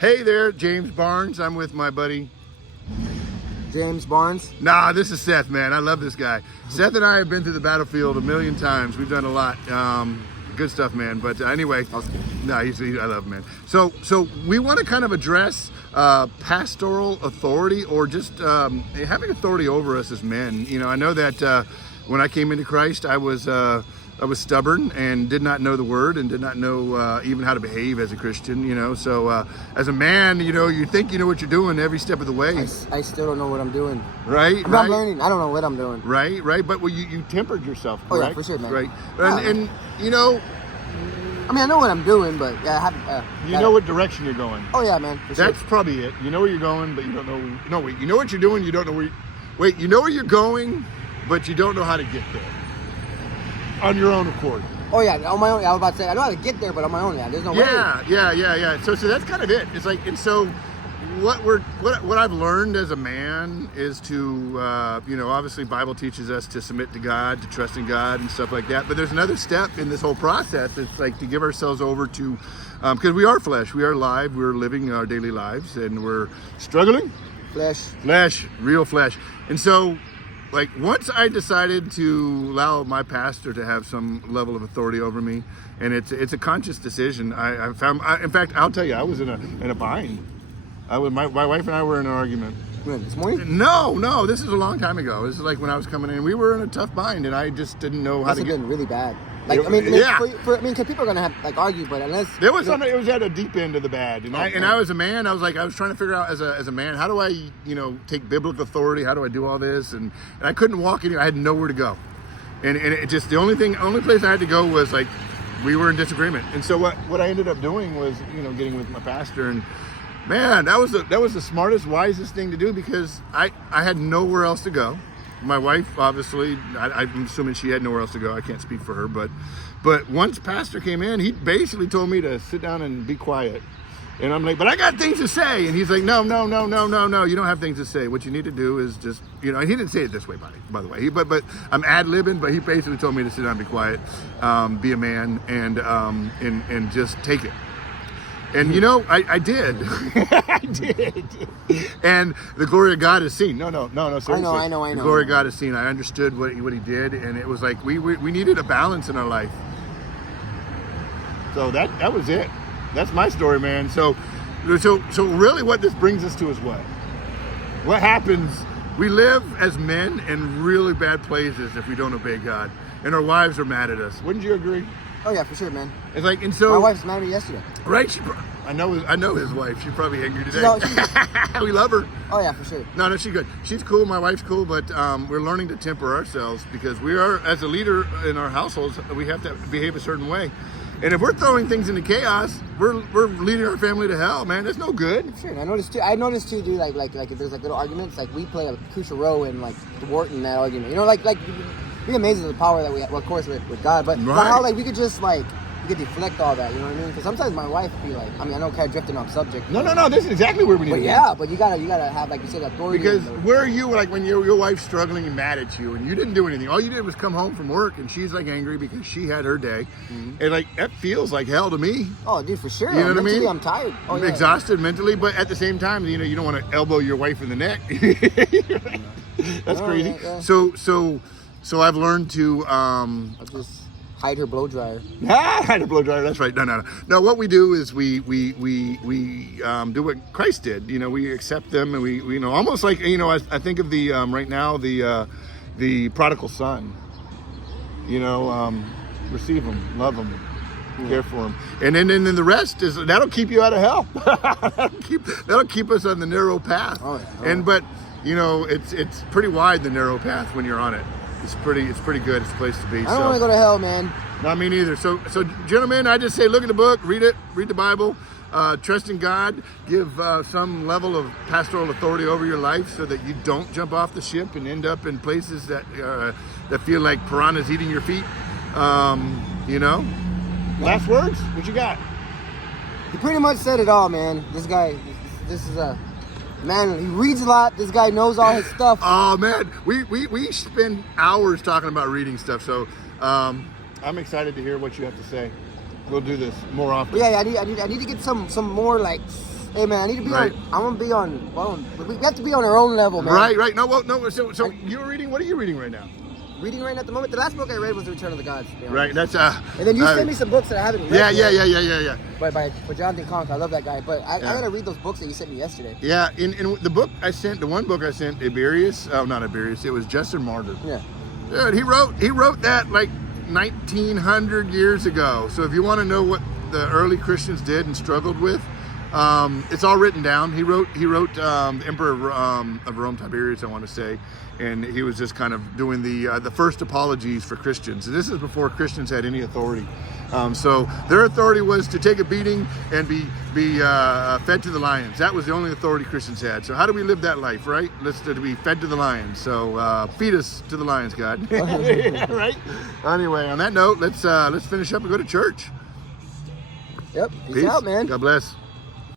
Hey there, James Barnes. I'm with my buddy. James Barnes. Nah, this is Seth, man. I love this guy. Seth and I have been through the battlefield a million times. We've done a lot. Good stuff, man. But anyway, no, I love him, man. So we want to kind of address pastoral authority, or just having authority over us as men. You know, I know that when I came into Christ, I was stubborn and did not know the word and did not know even how to behave as a Christian, you know. So as a man, you know, you think you know what you're doing every step of the way. I still don't know what I'm doing. Right? I'm learning. I don't know what I'm doing. Right. But you tempered yourself, correct? Oh, yeah, for sure, man. Right. Yeah. And you know... I mean, I know what I'm doing, but yeah, I haven't... you know what direction you're going. Oh, yeah, man. For That's sure. probably it. You know where you're going, but you don't know... No, wait. You know what you're doing, you don't know where... Wait, you know where you're going, but you don't know how to get there. On your own accord. Oh, yeah, on my own. I was about to say, I know how to get there, but on my own, yeah. There's no way. Yeah. So that's kind of it. It's like, and so what I've learned as a man is to, you know, obviously Bible teaches us to submit to God, to trust in God and stuff like that. But there's another step in this whole process. It's like to give ourselves over to, because we are flesh, we are alive, we're living our daily lives, and we're struggling. Flesh, real flesh. And so, like, once I decided to allow my pastor to have some level of authority over me, and it's a conscious decision. I found, in fact, I'll tell you, I was in a bind. My wife and I were in an argument. When, this morning? No, this is a long time ago. This is like when I was coming in. We were in a tough bind, and I just didn't know how to get. That's been really bad. Like, I mean, yeah. because people are gonna have like argue, but unless there was something, it was at a deep end of the bad, and I was a man. I was trying to figure out as a man, how do I, you know, take biblical authority? How do I do all this? And I couldn't walk anywhere. I had nowhere to go, and it just the only place I had to go was like we were in disagreement. And so what I ended up doing was, you know, getting with my pastor, and man, that was the smartest, wisest thing to do, because I had nowhere else to go. My wife, obviously, I'm assuming she had nowhere else to go. I can't speak for her, but once pastor came in, he basically told me to sit down and be quiet. And I'm like, but I got things to say. And he's like, no, you don't have things to say. What you need to do is just, you know, and he didn't say it this way, by the way. But I'm ad-libbing, but he basically told me to sit down and be quiet, be a man, and just take it. And you know, I did. I did. And the glory of God is seen. No, seriously. I know. The glory of God is seen. I understood what he did, and it was like we needed a balance in our life. So that was it. That's my story, man. So really what this brings us to is what? What happens? We live as men in really bad places if we don't obey God. And our wives are mad at us. Wouldn't you agree? Oh yeah, for sure, man. It's like, and so my wife's mad at me yesterday. Right? I know his wife. She's probably angry today. She's we love her. Oh yeah, for sure. No, she's good. She's cool. My wife's cool, but we're learning to temper ourselves, because we are, as a leader in our households, we have to behave a certain way. And if we're throwing things into chaos, we're leading our family to hell, man. That's no good. Sure. And I noticed too, dude. Like if there's like little arguments, like we play a crucial role in like thwarting that argument. You know, like be amazing the power that we have, well, of course, with God, but right. How like we could just like we could deflect all that. You know what I mean? Because sometimes my wife would be like, I mean, I know kind of drifting off subject. No. This is exactly where we need to be. But you gotta have, like you said, authority. Because where are you, like when your wife's struggling and mad at you, and you didn't do anything? All you did was come home from work, and she's like angry because she had her day, and like that feels like hell to me. Oh, dude, for sure. You know what I mean? I'm tired. Oh, yeah. Exhausted mentally, but at the same time, you know, you don't want to elbow your wife in the neck. That's crazy. Yeah. So I've learned to I'll just hide her blow dryer. Hide her blow dryer. That's right. No. What we do is we do what Christ did. You know, we accept them, and we you know, almost like, you know, I think of the right now the prodigal son. You know, receive him, love him, care for him, and then the rest is that'll keep you out of hell. that'll keep us on the narrow path. But you know, it's pretty wide, the narrow path, when you're on it. It's pretty good. It's a place to be. I don't want to go to hell, man. Not me neither. So gentlemen, I just say, look at the book, read the Bible, trust in God, give some level of pastoral authority over your life, so that you don't jump off the ship and end up in places that feel like piranhas eating your feet. You know. Last words? What you got? He pretty much said it all, man. This guy, this is a. Man, he reads a lot. This guy knows all his stuff. Oh man, we spend hours talking about reading stuff. So I'm excited to hear what you have to say. We'll do this more often. Yeah, I need to get some more like Hey man, I need to be Right. on. I want to be on. Well, we have to be on our own level, man. Right. No, well, no. So you're reading. What are you reading right now? Reading right now at the moment. The last book I read was The Return of the Gods. To be honest. Right. That's And then you sent me some books that I haven't read. Yeah. By Jonathan Conk. I love that guy. But I gotta read those books that you sent me yesterday. Yeah. In the book I sent, the one book I sent, Iberius. Oh, not Iberius. It was Justin Martyr. Yeah. Dude, he wrote that like 1900 years ago. So if you want to know what the early Christians did and struggled with, it's all written down. He wrote the Emperor of Rome, Tiberius, I want to say, and he was just kind of doing the first apologies for Christians. And this is before Christians had any authority. So their authority was to take a beating and be fed to the lions. That was the only authority Christians had. So how do we live that life, right? Let's be fed to the lions. So feed us to the lions, God. Right? Anyway, on that note, let's finish up and go to church. Yep. Peace out, man. God bless.